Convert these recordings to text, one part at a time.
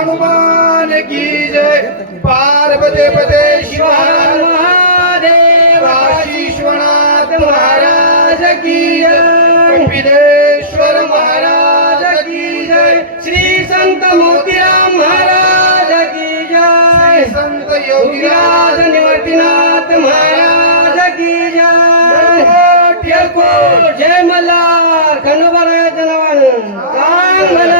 हनुमान की जय पार्वते पते शिवाय महाराज की जय विदेश्वर महाराज की जय श्री संत मोतीराम महाराज की जय संत योगीराज निवर्तिनाथ निवर्तीनाथ महाराज की जय टेको जय मल्हार खंडोबारायाचं नावानं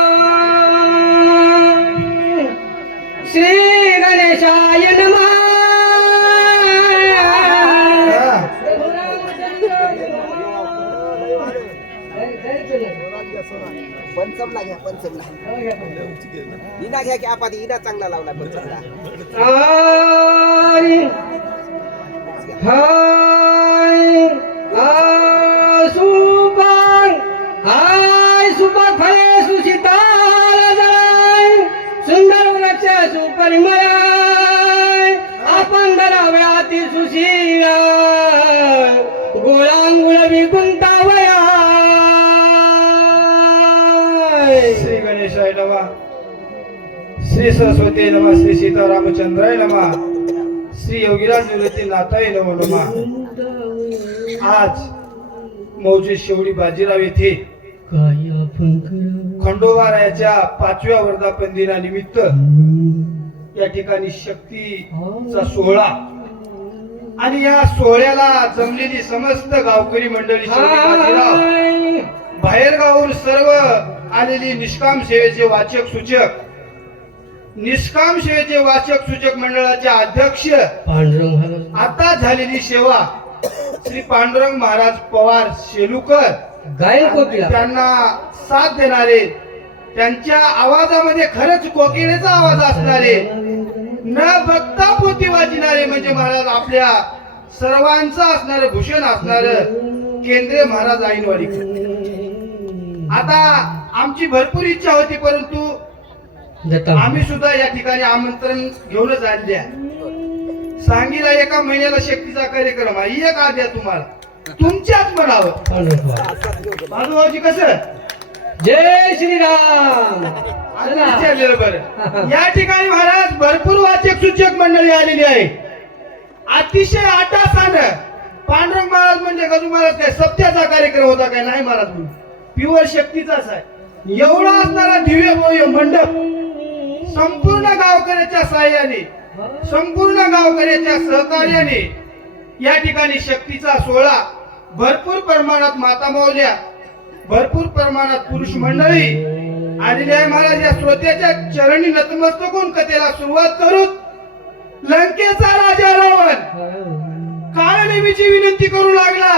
श्री गणेशाय नमः. पंचमला घ्या पंचमला इना घ्या की आपण इना चांगला लावला पंचमला हाय हाय आ हाय सुपान फळे सुशिता. सुपरिमळाय आपण धराव्याती सुशीला गोळांगुळ विकुंतावया श्री गणेशाय नमः. श्री सरस्वती नमः श्री सीतारामचंद्राय नमः श्री योगीराज निवृत्ती नाथाय नमो नमः. आज मौजे शेवडी बाजीराव येथे खंडोबारायाच्या पाचव्या वर्धापन दिनानिमित्त या ठिकाणी शक्तीचा सोहळा. आणि या सोहळ्याला जमलेली समस्त गावकरी मंडळी. बाहेर गावून सर्व आलेली निष्काम सेवेचे वाचक सूचक. निष्काम सेवेचे वाचक सूचक मंडळाचे अध्यक्ष. पांडुरंग महाराज. आता झालेली सेवा श्री पांडुरंग महाराज पवार शेलुकर. गायन कोकिला त्यांना साथ देणारे त्यांच्या आवाजामध्ये खरंच कोकिळेचा आवाज असणारे न बघता पोती वाजणारे म्हणजे महाराज आपल्या सर्वांचं असणारे भूषण असणार केंद्रीय महाराज ऐनवाडीकर. आता आमची भरपूर इच्छा होती परंतु आम्ही सुद्धा या ठिकाणी आमंत्रण घेऊनच आल्या सांगीला एका महिन्याला शक्तीचा कार्यक्रम आहे. एक आद्या तुम्हाला. तुमच्याच म्हणावं महाराज. भाऊजी कसं? जय श्रीराम! विचारलेलं बरं या ठिकाणी महाराज भरपूर वाचक सूचक मंडळी आलेली आहे. अतिशय आटासानं पांडुरंग महाराज म्हणजे गजू महाराज काय? सत्याचा कार्यक्रम होता काय? नाही महाराज प्युअर शक्तीचाच आहे. एवढा असणारा दिव्य भव्य मंडप संपूर्ण गावकऱ्याच्या सहाय्याने संपूर्ण गावकऱ्याच्या सहकार्याने या ठिकाणी शक्तीचा सोहळा भरपूर प्रमाणात माता मावल्या भरपूर प्रमाणात पुरुष मंडळी. आलेली आहे महाराज या श्रोत्याच्या चरणी नतमस्तक होऊन कथेला सुरुवात करू लंकेचा राजा रावण काळनेमीची विनंती करू लागला.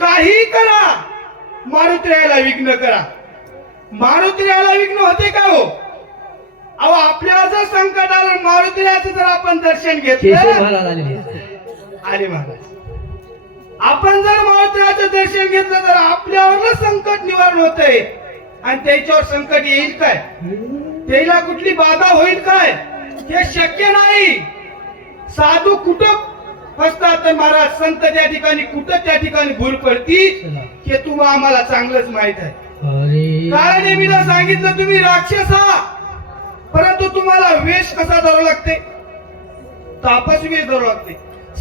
काही करा मारुत्र्याला विघ्न करा. मारुत्र्याला विघ्न होते का हो? अहो आपल्याला जर संकट आलं मारुत्र्याचं जर आपण दर्शन घेतलं. आले महाराज. आपण जर मारुत्र्याचं दर्शन घेतलं तर आपल्यावर संकट निवारण होतंय. आणि त्याच्यावर संकट येईल काय? त्याला कुठली बाधा होईल काय? हे शक्य नाही. साधू कुठं फसतात महाराज संत त्या ठिकाणी कुठं त्या ठिकाणी भूल पडती हे तुम्हाला आम्हाला चांगलंच माहीत आहे. कारण नेहमीला सांगितलं तुम्ही राक्षस आहात. परंतु तुम्हाला वेश कसा धरावा लागते? तापस वेश धरावा लागते.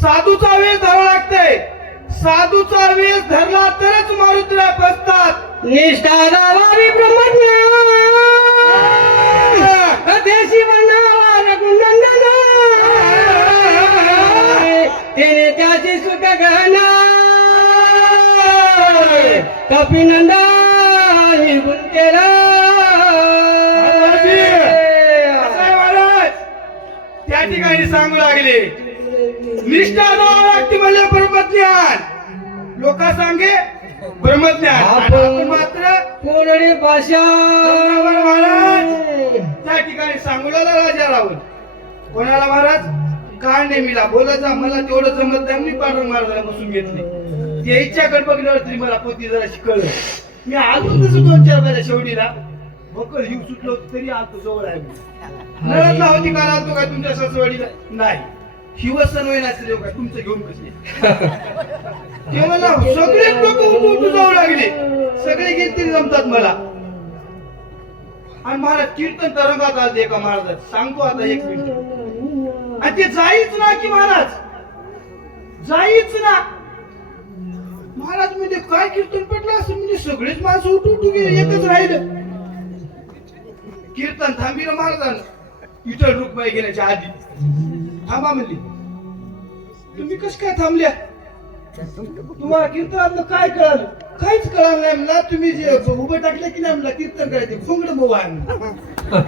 साधूचा वेश धरावा लागते. साधूचा वेश धरला तरच मारुतीला बसतात. निष्ठा दावारी ब्रह्मज्ञान कथेशी बनावा रघुनंदन. तेने त्याची सुख गहना असं आहे महाराज. त्या ठिकाणी सांगू लागले. निष्ठा द्यावं लागते म्हणजे ब्रह्मज्ञान. लोक सांगे ब्रह्मज्ञान. आणि आपण मात्र कोरडे जमनावर महाराज त्या ठिकाणी सांगोल्याला राजा राहुल. कोणाला महाराज? काय नेमीला बोलत जा मला तेवढं जमत नाही मी पांडुरंग महाराजाला बसून घेतले. ते इच्छाकडे बघल्यावर तरी मला पोती जरा शिकवलं मी आलो तसं दोन चार वेळा शेवटीला बकळ हिव सुटलो तरी आलतो जवळ आहे. नळदला होती का आलतो काय तुमच्या ससवाडीला? नाही. हिवसन होईन असेल काय तुमचं घेऊन ते मला सगळे लोक उठू जाऊ लागले. सगळे गेले तरी जमतात मला. आणि महाराज कीर्तन तरंगात आले एका महाराजात सांगतो आता एक मिनिट. आणि ते जाईच ना की महाराज. जाईच ना. महाराज म्हणजे काय कीर्तन पडलं असं? म्हणजे सगळेच माणसं उठू उठू गेले एकच राहिलं. कीर्तन थांबिलं महाराजांना. विठ्ठल रुक्माई घेण्याच्या आधी. थांबा म्हणली. तुम्ही कस काय थांबल्या? तुम्हाला कीर्तनातलं काय कळालं? काहीच कळालं नाही म्हणला तुम्ही जे उभं टाकले की नाही म्हणला कीर्तन करायचे. फुंगड म्हणला.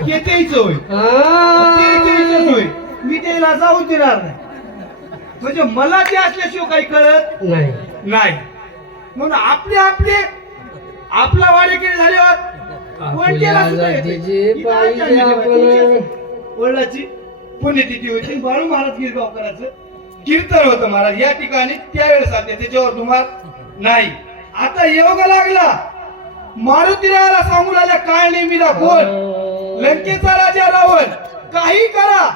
येतेच होय. मी त्याला जाऊ देणार नाही. म्हणजे मला ते असल्याशिवाय काही कळत नाही. नाही. म्हणून आपले आपले आपला वाडेकडे झाल्यावर कोणत्याला वडिलाची पुण्यतिथी होती. बाळू महाराज गिरगावकरांचं कीर्तन होतं महाराज. या ठिकाणी त्यावेळेस आले. त्याच्यावर तुम्हाला नाही. आता योग लागला. मारुतीराला सांगून आल्या काय नेमीला कोण लंकेचा राजा रावण. काही करा.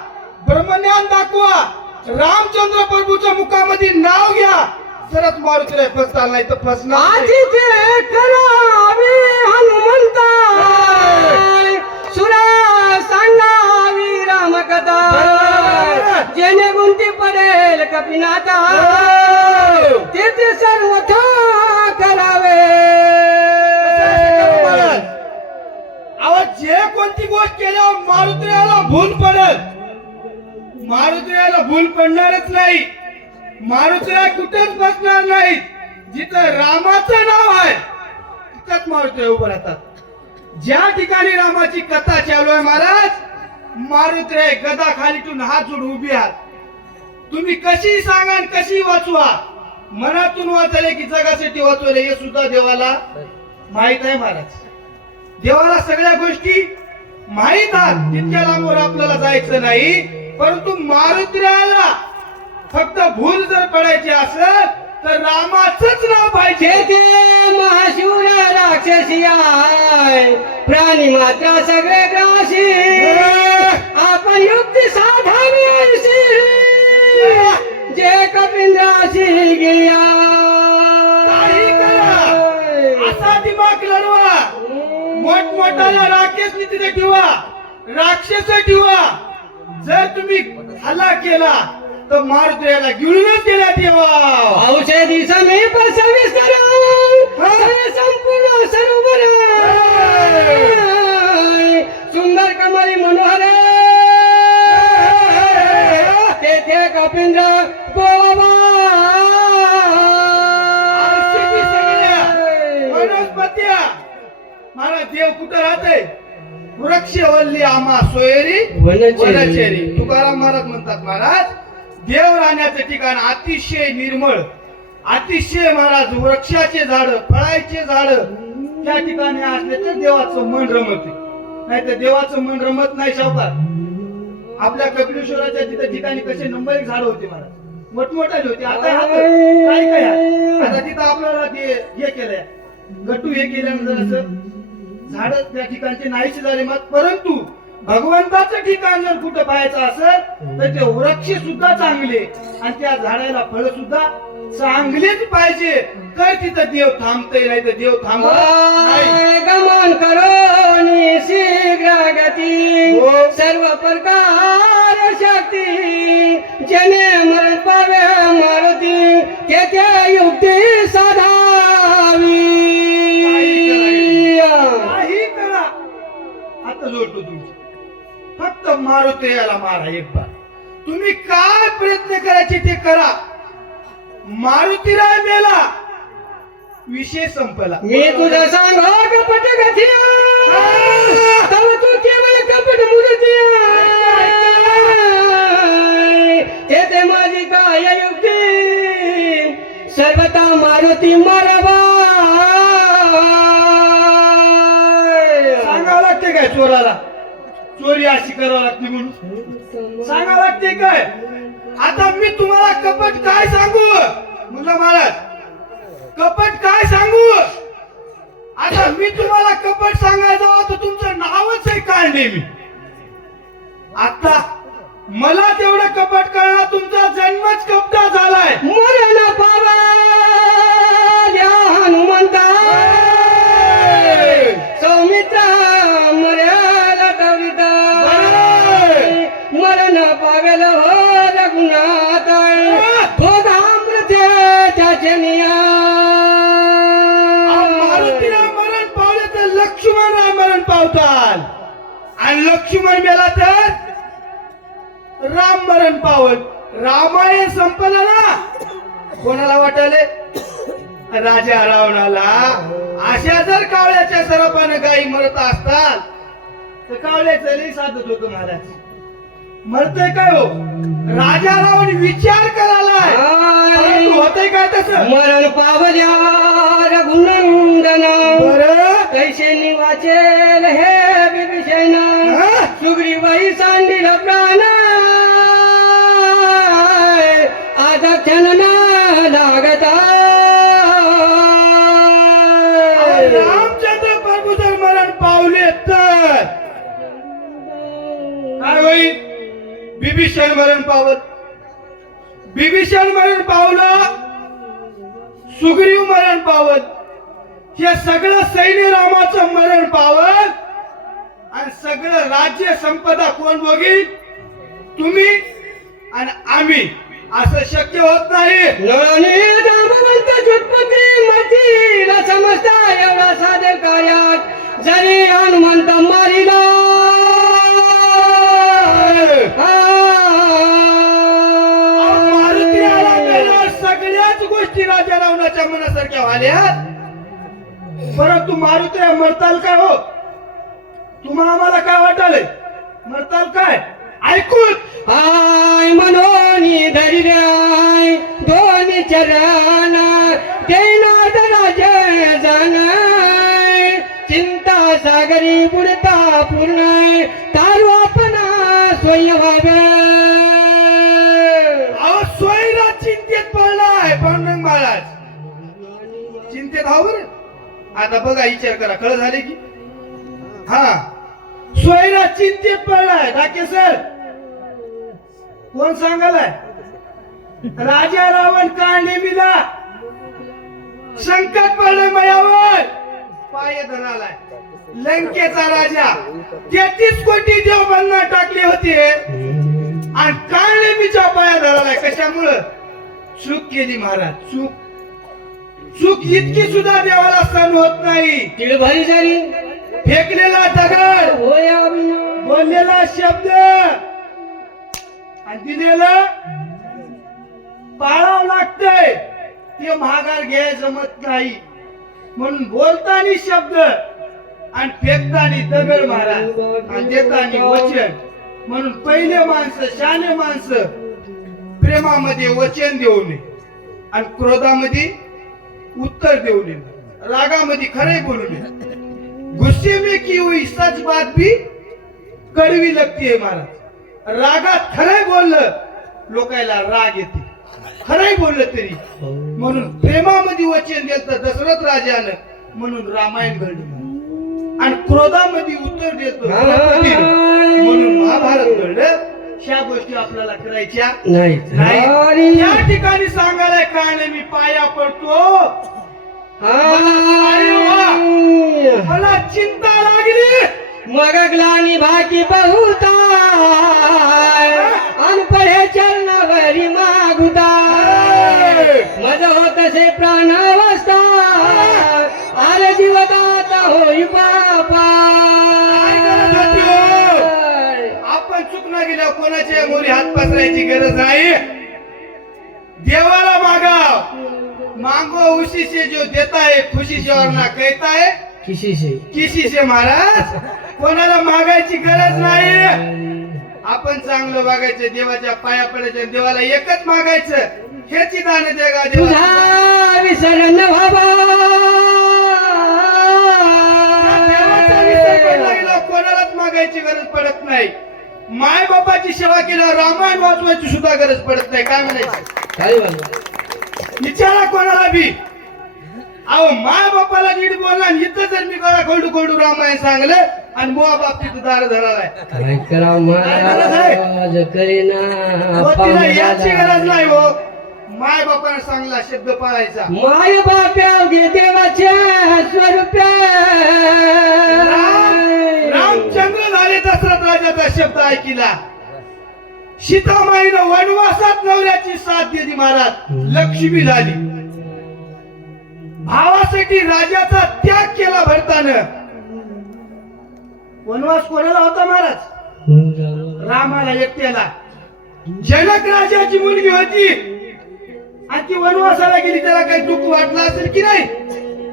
ब्रह्मज्ञान दाखवा. रामचंद्र प्रभूच्या मुखामध्ये नाव घ्या. तरच मारुतीला फसताल नाही तर फसणार हनुमंता. सुरा जेणे गुंती पडेल कपिनाथा ते सर्वथा करावे. अहो जे कोणती गोष्ट केल्यावर मारुतीला भूल पडत मारुतीला भूल पडणारच नाही. मारुतीला कुठेच बसणार नाही. जिथं रामाचं नाव आहे तिथंच मारुती उभं राहतात. ज्या ठिकाणी रामाची कथा चालू आहे महाराज मारुती गदा खालीतून हात जोडून उभी आहात. तुम्ही कशी सांगा कशी वाचवा? मनातून वाचले की जगासाठी वाचवले हे सुद्धा देवाला माहीत आहे महाराज. देवाला सगळ्या गोष्टी माहीत आहात. तितक्या लांबवर आपल्याला जायचं नाही परंतु मारुत्र्याला फक्त भूल जर पडायची असेल तर रामाचंच नाव पाहिजे. ते महाशूर राक्षसी आहे प्राणी मात्र सगळे ग्रासी. आपण युक्ती साधावी ऐशी जे कपिंद्राशी गिया. असा दिमाग लढवा. मोठमोठाल्या राक्षसनी तिथे ठेवा. राक्षस ठेवा. जर तुम्ही हल्ला केला तर मारुतीला गिळूनच देण्यात यावा औषधी समीप सविस्तर सवे संपूर्ण सरोवर सुंदर कमली मनोहर तेथे कपिंद्र गोवा वनस्पत्या. देव कुठं राहते वृक्षवल्ली आम्हा सोयरी. वनचेरी. तुकाराम महाराज म्हणतात महाराज देव राहण्याचं ठिकाण अतिशय निर्मळ अतिशय महाराज वृक्षाचे झाड फळाचे झाड त्या ठिकाणी असले तर देवाचं मन रमते नाही तर देवाचं मन रमत नाही शावकार आपल्या कपिलेश्वराच्या तिथे ठिकाणी कसे नंबर एक झाड होते महाराज. मोठमोठाली होती. आता हात काय काय आता तिथं आपल्याला ते हे केलंय. गटू हे केल्यानंतर असं झाड त्या ठिकाणचे नाहीसे झाले मात परंतु भगवंताचं ठिकाण जर कुठं पाहायचं असेल तर ते वृक्ष सुद्धा चांगले आणि त्या झाडाला फळ सुद्धा चांगलेच पाहिजे. तर तिथं देव थांबतय नाही तर देव थांबत नाही. आय गमन करो शीघ्र गती हो. सर्व प्रकार शक्ती. जने मरण पावे मारुती. तेथे युक्ती साधावी. काही करा. आता जोडतो तुमची. फक्त मारुती याला मारा एक बार. तुम्ही काय प्रयत्न करायचे ते करा. मारुतीराय मेला. विषय संपला. मी तुझं सांगो कपट तू केवळ कपट तेथे माझी काय युक्ती? सर्वता मारुती मरवा. चोराला? चोरी अशी करावं लागते म्हणून. सांगा लागते काय? आता मी तुम्हाला कपट काय सांगू? मुला महाराज कपट काय सांगू? आता मी तुम्हाला कपट सांगायचं तर तुमचं नावच आहे काय नेहमी? आता मला तेवढं कपट कळणार तुमचा जन्मच कपटा झालाय. मरण बाबा हनुमंता लक्ष्मण मेला तर राम मरण पावत. रामायण संपलं ना? कोणाला वाटले? राजा रावणाला. अशा जर कावळ्याच्या सरापानं गाई मरत असतात तर कावळ्याचं साधत होतो महाराज. मरतय काय हो? राजा रावण विचार करायलाय. परंतु होतंय काय तसं? मरण पावल्या रघुनंदन. कैसे निवाचेल हे बिभीषण? सुग्रीवाई सांडील प्राण. आज क्षण लागता बिभीषण मरण पावत बिभीषण मरण पावलं. सुग्रीव मरण पावत हे सगळं सैन्य रामाचं मरण पावत आणि सगळं राज्य संपदा कोण बघील तुम्ही आणि आम्ही. असं शक्य होत नाही. समजता एवढा सादर कार्यात जरी हनुमंत मारिला गोष्टी राजा रावणाच्या मनासारख्या झाल्या परंतु मारुती मरताल काय हो? तुम्हा आम्हाला काय वाटालय? मरताल काय? ऐकून! आय मनोनी धैर्य दोन चरण देणार जय जन चिंता सागरी बुडता पूर्ण तारू आपणा स्वय चिंतेत हा बरं. आता बघा विचार करा कळ झाले की? हा. सोयरा चिंतेत पडलाय. डाके सर कोण सांगालाय? राजा रावण का मिला संकट पडलंय मयावर. पाय धरालाय. लंकेचा राजा. तेहतीस कोटी देव बंधना टाकले होते. आणि कांडे मीच्या पाया धरालाय. कशामुळं? चूक केली महाराज चूक. चूक इतकी सुद्धा देवाला सण होत नाही. तिळभरी झाली. फेकलेला दगड. होय बोललेला शब्द. आणि दिलेलं पाळावं लागतंय. ते महागार घ्याय जमत नाही. म्हणून बोलतानी शब्द आणि फेकतानी दगड महाराज. आणि देतानी वचन. म्हणून पहिले माणसं शाने माणसं प्रेमामध्ये वचन देऊ नये आणि क्रोधामध्ये उत्तर देऊ नये. रागामध्ये खरे बोलू नये. गुस्से में की हुई सच बात भी कडवी लगती महाराज. रागात खरंय बोललं लोकायला राग येते. खरंय बोललं तरी. म्हणून प्रेमामध्ये वचन देत तर दशरथ राजानं म्हणून रामायण घडलं. आणि क्रोधामध्ये उत्तर देतो म्हणून महाभारत घडलं. ह्या गोष्टी आपल्याला करायच्या नाही. या ठिकाणी सांगायला काय नाही मी पाया पडतो. मला चिंता लागली. मग ग्लानी भाकी बहुता अनपढे चरणावरी मागुता मज होत से प्राणावस्था. आर जीवदाता होई बापा चुकला गेल्या कोणाच्या मोरी हात पसरायची गरज नाही देवाला मागाव. मांगो उसी से जो देता है खुशी से और ना कहता है किसी से किसी से महाराज कोणाला मागायची गरज नाही. आपण चांगलं वागायचं देवाच्या पाया पडायचं देवाला एकच मागायचं. ह्याची दान देगा तुझा विसरण व्हावा. कोणालाच वाचायची गरज पडत नाही. माय बापाची सेवा केल्यावर रामायण वाचवायची सुद्धा गरज पडत नाही. काय म्हणायचं? काय विचारा कोणाला बी. अहो माय बापाला नीट बोलला इथं जर मी गळा खोलू खोलू रामायण सांगलं आणि बुवा बाप तिथं दार धरालाय. तिला याची गरज नाही हो. माय बापाने सांगला शब्द पाळायचा. माय बाप्या देवाच्या स्वरूप्या राम- रामचंद्र दशरथ राजाचा शब्द ऐकिला. सीतामाईनं वनवासात नवऱ्याची साथ दिली महाराज. लक्ष्मी झाली. भावासाठी राजाचा त्याग केला भरतानं. वनवास कोणाला होता महाराज? रामाला एकट्याला. जनक राजाची मुलगी होती. आणि ती वनवासाला गेली त्याला काही दुःख वाटलं असेल की नाही?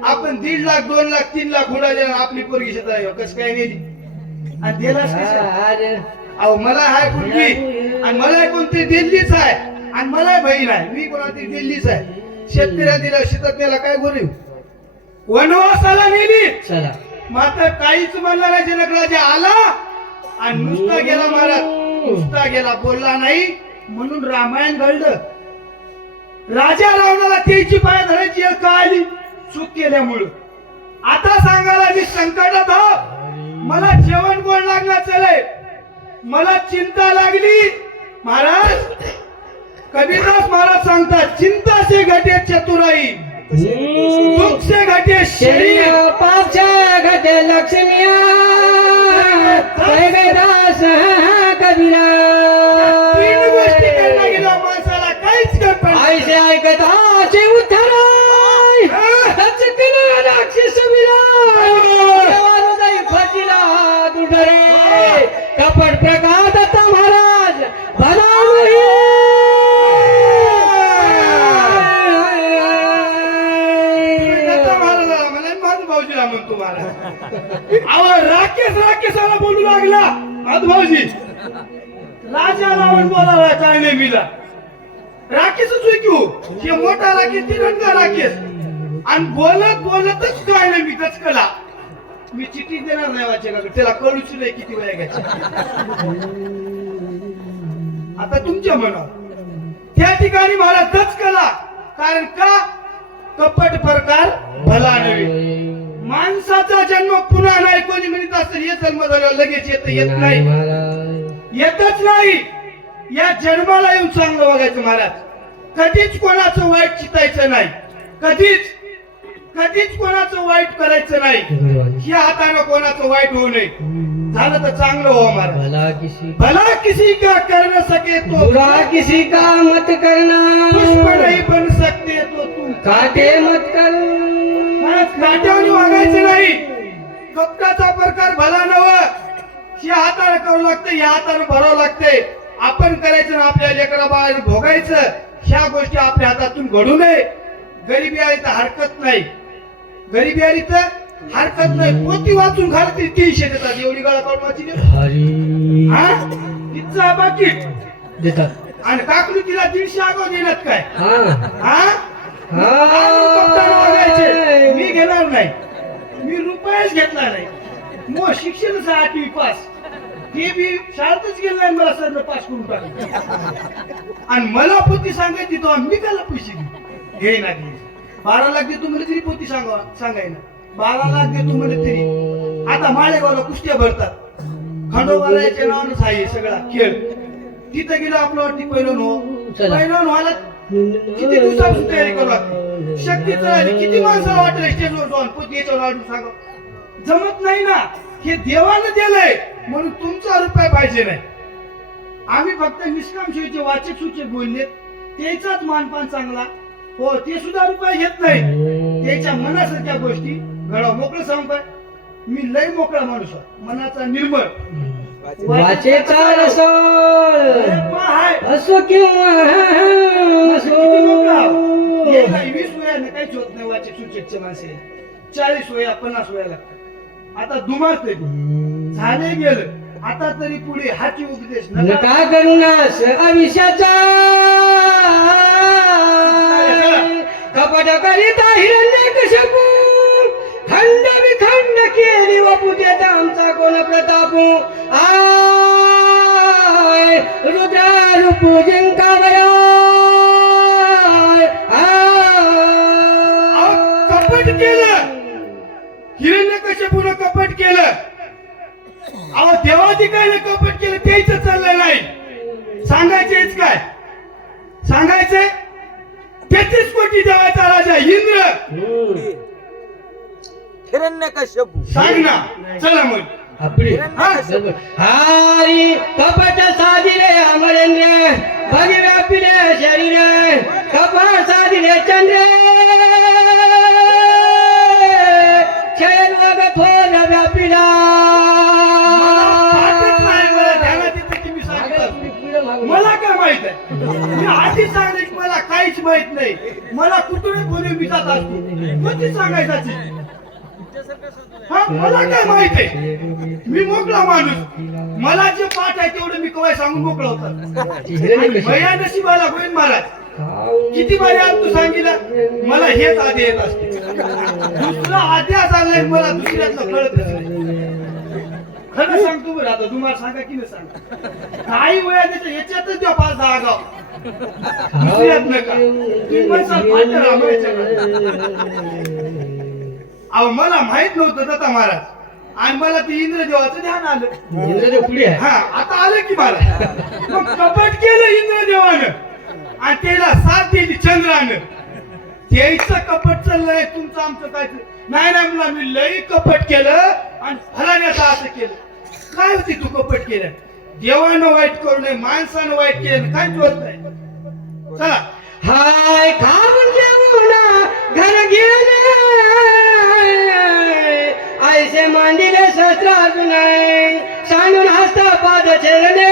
आपण दीड लाख दोन लाख तीन लाख होणार आपली पोरगी शेतात कस काय नेली? आणि दिलाच अहो मला हाय मुलगी आणि मला कोणती दिल्लीच आहे. आणि मला बहीण आहे. मी कोणाची दिल्लीच आहे? शेतकऱ्या दिला शेतात नेला काय बोलू? वनवासाला नेली. चला. मात्र काहीच म्हणला नाही जनक राजा आला आणि नुसता गेला महाराज नुसता गेला बोलला नाही. म्हणून रामायण घडलं. राजा रावणाला त्याची पाय धरायची का आली चूक केल्यामुळं. आता सांगायला मी संकटात आहो मला जेवण गोड लागणार चले मला चिंता लागली. महाराज कबीरदास महाराज सांगतात चिंता से घटे चतुराई. दुःख से घटे शरीर. पापच्या घटे लक्ष्मिया. दास कबीरा. तीन गोष्टी करणं गेलो माणसाला काहीच नाही. ऐसे ऐकताचे उद्धराय करे. कपट प्रकाश दत्ता महाराज. भला महाराजाला राकेश राकेशाला बोलू लागला. माझं भाऊजी. राजा रावण बोलायला काय नाही मीला राकेशच होय हे? मोठा राकेश तिरंगा राकेश. आणि बोलत बोलतच काय नाही मी कचकला मी चिठ्ठी देणार नाही वाचेला. त्याला कळूच नाही किती वेळा घ्यायची. आता तुमच्या मनावर त्या ठिकाणी मला दचकला कारण का? कपट प्रकार भला नव्हे. माणसाचा जन्म पुन्हा नाही. कोणी म्हणत असेल हे जन्म झाल्यावर लगेच येत येत नाही. येतच नाही. या जन्माला येऊन चांगलं बघायचं महाराज. कधीच कोणाचं वाईट चितायचं नाही. कधीच. कधीच कोणाचं वाईट करायचं नाही. या हाताने कोणाचं वाईट होऊ नये. झालं तर चांगलं हो महाराज भला किसी भला किसी का कर सके तो बुरा किसी का मत करना। नहीं बन सकते तो तुम काटे मत कर। महाराज काट्यावर वागायचं नाही. कपटाचा प्रकार भला नव या हाताने करू लागतं या हाताने भरावं लागते. आपण करायचं ना आपल्या लेकरा बाहेर भोगायचं ह्या गोष्टी आपल्या हातातून घडू नये. गरिबी आली तर हरकत नाही. गरिबी आली तर हरकत नाही. पोती वाचून घालते तीनशे देतात. एवढी गळा काढून वाची देऊ. हरी हा बाकी. देतात. आणि काकली तिला दीडशे आगो देण्यात काय? हा. हा. मी घेणार नाही. मी रुपयेच घेतला नाही. मग शिक्षणच आहे आठवी पास. ते बी शाळेतच गेलं नाही मला सरनं पास करून टाकलं आणि मला पोती सांगायची तो मी त्याला पैसे देऊ घे ना घे बारा लाख देतो म्हणजे तरी पोती सांगा सांगाय ना बारा लाख देतो म्हणजे तरी. आता माळेगावला कुस्त्या भरतात. खंडोबाराच्या नावानच आहे सगळा खेळ. तिथं गेलो आपलं वाटते पहिलं हो. पहिलं व्हायला किती दिवसापासून तयारी करावं लागते? शक्तीचं किती माणसाला वाटलं स्टेजवर जाऊन पोती याच्यावर लाडून सांगा. जमत नाही ना. हे देवानं दिलंय. म्हणून तुमचा रुपये पाहिजे नाही. आम्ही फक्त निष्काम शिवचे वाचक सूचक बोलले त्याचाच मानपान चांगला. हो ते सुद्धा रुपये घेत नाही. त्याच्या मनासारख्या गोष्टी घडा मोकळं सांगू काय मी लय मोकळा माणूस आहे. मनाचा निर्मळ. वाचेचा हाय. असो किंवा हे वीस वयाने काहीच होत नाही वाचक सूचकचे माणसे. चाळीस वया पन्नास वया लागतात. आता दुमारते झाले गेलं आता तरी पुढे हाची उपदेश नका. करुणास अविष्याचा कपट करिता हिरण्य कशपू खंड विखंड केले. आम्ही वपू देत आमचा कोण प्रतापू आय रुद्रा रूपू जिंकावया कपट केलं हिरण्य कश्यपूनं कपट केलं. अहो देवाधिकाने कपट केलं तेच चाललं नाही. सांगायचेच काय? सांगायचंय तेहतीस कोटी देवाचा राजा इंद्र. हिरण्य कश्यपू सांग ना. चला मग. आपली. हारी कपट साधिले अमरेंद्र भगी व्यापिले शरीर कपट साधिले चंद्र. व्यापिला आधी सांगायचं की मला काहीच माहीत नाही. मला कुठून कोणी विचारत असतो. कोणती सांगायची हा मला काय माहीत आहे? मी मोकळा माणूस. मला जे पाठ आहे तेवढं मी कवाय सांगून मोकळा होता. भया नशिबाला होईन महाराज. किती बारे आज तू सांगितलं? मला हेच आधी येत असते. दुसरा आधी चाललंय मला दुसऱ्यातलं कळत खरं सांगतो बरं आता तुम्हाला सांगा की नाही सांगा? काही वेळा त्याच्या याच्यातच द्या पाच दहा गाव. दुसऱ्यात नका. तुम्ही म्हणसाल अहो मला माहीत नव्हतं दत्ता महाराज. आणि मला ते इंद्रदेवाचं ध्यान आलं. इंद्रदेव पुढे आहे. हा आता आलं की मला. मग कपट केलं इंद्रदेवानं. आणि त्याला साथ दिली चंद्रानं. त्याचं कपट चाललंय तुमचं आमचं काय ते- नाही नाही म्हणला मी लई कपट केलं आणि फलाण्याचं असं केलं. काय होती तू कपट केलं? देवानं वाईट करू नये माणसानं वाईट केलं काय होत नाही चला. हाय खाऊन जेवून घर गेले ऐसे मांडिले शस्त्र अजून सांडून हस्त पाद छेडले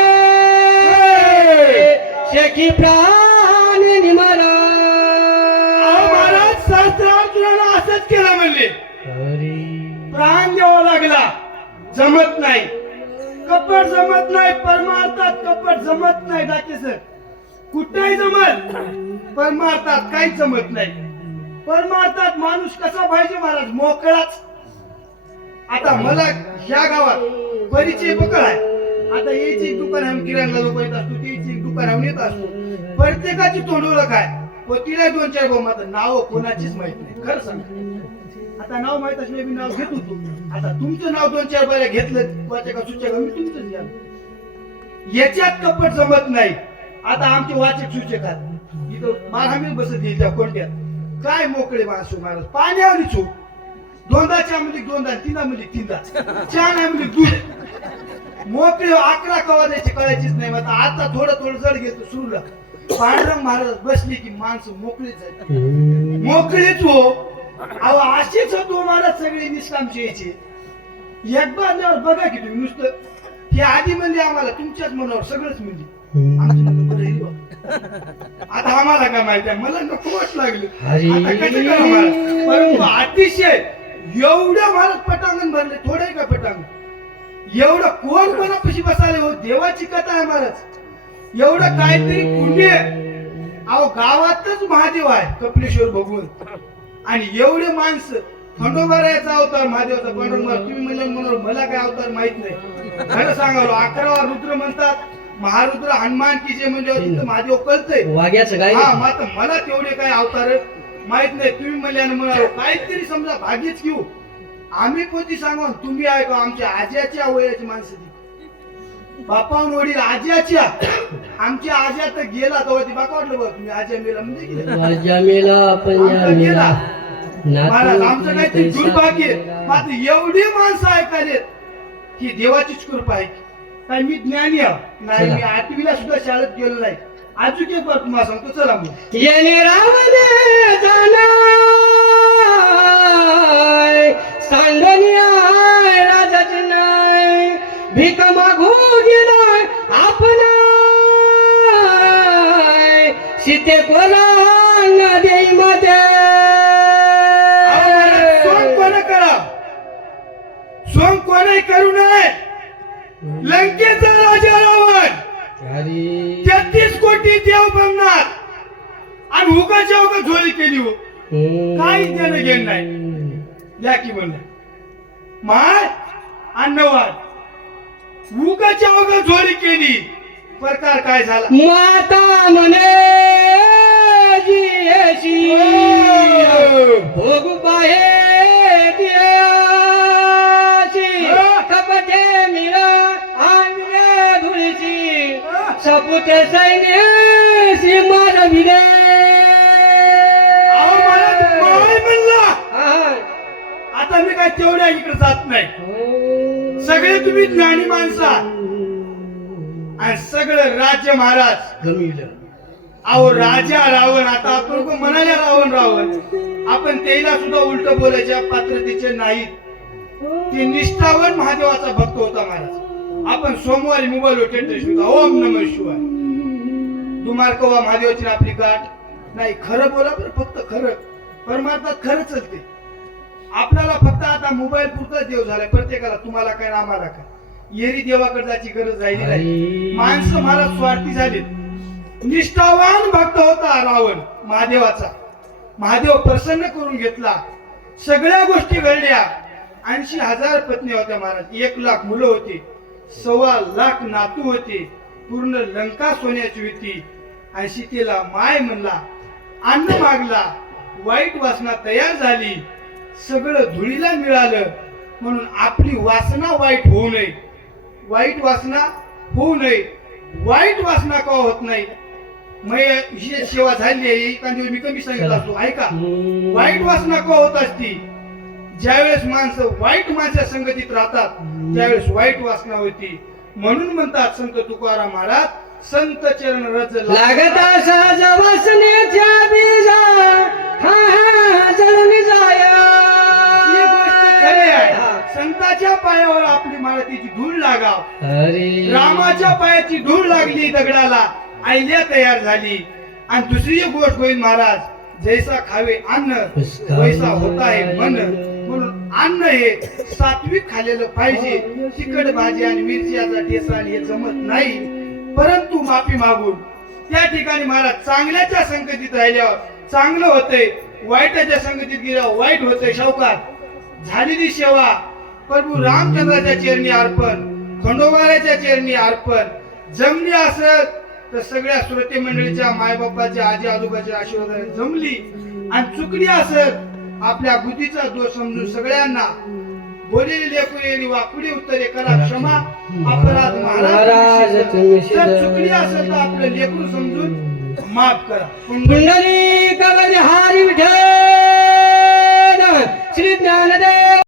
शेखी प्राण निमरा महाराज सहस्त्रार्जुनाला असंच केलं म्हणले. प्राण द्यावा लागला. जमत नाही. कपट जमत नाही परमार्थात कपट जमत नाही डाके सर. कुठेही जमत परमार्थात काहीच जमत नाही. परमार्थात माणूस कसा पाहिजे महाराज? मोकळाच. आता मला ह्या गावात परिचय पकड आहे. आता याची एक दुकान आम्ही किराणा लोक येत असतो त्याची एक दुकान आम्ही येत असतो प्रत्येकाची तोंड ओळख आहे. व तिला दोन चार बोंब आता नाव कोणाचीच माहीत नाही. खरं सांग आता नाव माहीत असले मी नाव घेत होतो. आता तुमचं नाव दोन चार बाऱ्या घेतलं वाचका सुचका मी तुमचंच घ्या याच्यात कपट जमत नाही. आता आमचे वाचक सूचक आहेत इथं मारामी बसत येईल त्या कोणत्यात काय मोकळे माणसं महाराज पाण्यावर चूक. दोनदा चहा म्हणजे दोनदा तीनदा म्हणजे तीनदा. चहा नाही म्हणजे दूध. मोकळे अकरा कवा द्यायचे कळायचीच नाही. आता आता थोडं थोडं जड घेतो सुरूला पांडुरंग महाराज बसले की माणसं मोकळीच आहेत. मोकळीच हो. अहो असेच होतो महाराज सगळे निष्कामचे यायचे एकदा आल्यावर बघा की तुम्ही नुसतं. हे आधी म्हणजे आम्हाला तुमच्याच मनावर सगळंच म्हणजे आमचं बा. आता आम्हाला काय माहिती आहे? मला नको वाट लागलं. हरी. आता कसं करा महाराज परंतु अतिशय एवढं महाराज पटांगण भरले थोडं का पटांगण. एवढं कोण कोणापाशी बसायला हो देवाची कथा आहे महाराज एवढं काहीतरी पुण्य. अहो गावातच महादेव आहे कपिलेश्वर भगवून आणि एवढे माणसं खंडोबारायाचा अवतार महादेवाचा पांडुरंग. तुम्ही म्हणलं म्हणून मला काय अवतार माहीत नाही. खरं सांगालो अकरावा रुद्र म्हणतात महारुद्र हनुमान की जे म्हणजे तिथं महादेव कळतंय. वाग्याचं काय? हा मात्र मला तेवढे काय अवतार माहीत नाही. तुम्ही म्हणल्यानं म्हणालो काहीतरी समजा भाग्यच घेऊ. आम्ही कोणती सांगू? तुम्ही ऐका आमच्या आज्याच्या वयाची माणसं बापाहून वडील आज्याच्या आमच्या आज्या तर गेला ती बाका वाटलं बघ तुम्ही आज्या मेला म्हणजे गेले. जमेला आमचा गेला महाराज नातू आमचं काहीतरी पैसा दुर्भाग्य. मात्र एवढी माणसं ऐकायलेत की देवाचीच कृपा आहे. काय मी ज्ञानी आहे? नाही चला. मी आठवीला सुद्धा शाळेत गेलो नाही. अजून एक बार तुम्हाला सांगतो चला मग. येणे रावणे जाणाय सीते कोला देई मध्ये सोंग कोण करा? सोंग कोणही करू नये. लंकेचा राजा रावण. तेहतीस कोटी देव बनणार आणि उगाच्या उगा झोळी केली हो. काही देणं घेणं नाही. या की म्हणलं. माळ अन्नवाद उगाच्या उग झोरी केली. प्रकार काय झाला? माता म्हणे भोग दियाशी कपटे मिळा आंबे धुळीची सपुते सैन्य माळ म्हणला आता मी काय तेवढ्या इकडे जात नाही. सगळे तुम्ही ज्ञानी माणसा आणि सगळं राज्य महाराज. अहो राजा रावण आता आपण म्हणाल्या रावण रावण. आपण त्याला सुद्धा उलट बोलायच्या पात्रतेचे नाहीत. ते निष्ठावान महादेवाचा भक्त होता महाराज. आपण सोमवारी मोबाईल टेंटर होता ओम नम शिवाय. तुम्हाला कवा महादेवाची आपली गाठ. नाही खरं बोला तर फक्त खरं. परमार्थात खरं चलते आपल्याला फक्त आता मोबाईल पुरता देव झालाय. प्रत्येकाला तुम्हाला काय ना आम्हाला काय? येरी देवाकडे जायची गरज राहिली नाही. माणसं मला स्वार्थी झाले. निष्ठावान भक्त होता रावण महादेवाचा. महादेव प्रसन्न करून घेतला. सगळ्या गोष्टी घडल्या. ऐंशी हजार पत्नी होत्या महाराज. एक लाख मुलं होती. सव्वा लाख नातू होते. पूर्ण लंका सोन्याची होती. आणि सीतेला माय म्हणला. अन्न मागला. वाईट वासना तयार झाली. सगळं धुळीला मिळालं. म्हणून आपली वासना वाईट होऊ नये. वाईट वासना होऊ नये. वाईट वासना का होत नाही? ही सेवा झाली आहे. एखाद्या मी कमी सांगितलं असतो. ऐका. वाईट वासना का होत असती? ज्यावेळेस माणसं वाईट माणसा संगतीत राहतात त्यावेळेस वाईट वासना होती. म्हणून म्हणतात संत तुकाराम महाराज संत चरण रज लागता साज वासनेच्या बीजा हा हा जळून जाया. ही गोष्ट खरी आहे. संताच्या पायावर आपली मारुतीची धूळ लागाव. रामाच्या पायाची धूळ लागली दगडाला. आयल्या तयार झाली. आणि दुसरी एक गोष्ट होईल महाराज जैसा खावे अन्न वैसा होता आहे मन. म्हणून अन्न हे सात्विक खाल्लेलं पाहिजे. तिखट भाजी आणि मिरच्याचा ठेसा हे जमत नाही. परंतु माफी मागून त्या ठिकाणी महाराज चांगल्याच्या संगतीत राहिल्यावर चांगलं होतंय. वाईटाच्या संगतीत गेल्यावर वाईट होतंय. शौकात झालेली सेवा प्रभू रामचंद्राच्या चरणी अर्पण खंडोबाराच्या चरणी अर्पण जमली असत तर सगळ्या श्रोते मंडळीच्या मायबापाच्या आजी आजोबाच्या आशीर्वादाने जमली. आणि चुकली असत आपल्या बुद्धीचा दोष समजून सगळ्यांना बोलेली लेकुरी वाकुडी उत्तरे करा क्षमा अपराध महाराज. जर. चुकली असेल तर आपलं लेकरू समजून माफ करा. पुंडलिक पुंडली कवच हारी विठ्ठल. श्री ज्ञानदेव.